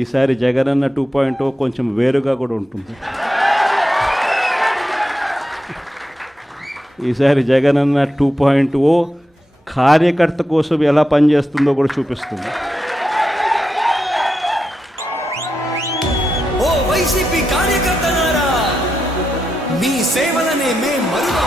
ఈసారి Jagananna two point కొంచెం వేరుగా కూడా ఉంటుంది. ఈసారి జగనన్న టూ పాయింట్ ఓ కార్యకర్త కోసం ఎలా పనిచేస్తుందో కూడా చూపిస్తుంది. ఓ వైసీపీ మీ సేవలనే మే మరుగా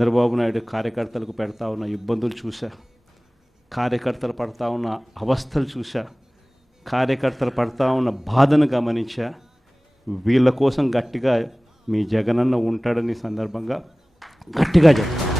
చంద్రబాబు నాయుడు కార్యకర్తలకు పెడతా ఉన్న ఇబ్బందులు చూశా. కార్యకర్తలు పడతా ఉన్న అవస్థలు చూశా. కార్యకర్తలు పడతా ఉన్న బాధను గమనించా. వీళ్ళ కోసం గట్టిగా మీ జగనన్న ఉంటాడని సందర్భంగా గట్టిగా చెప్తాను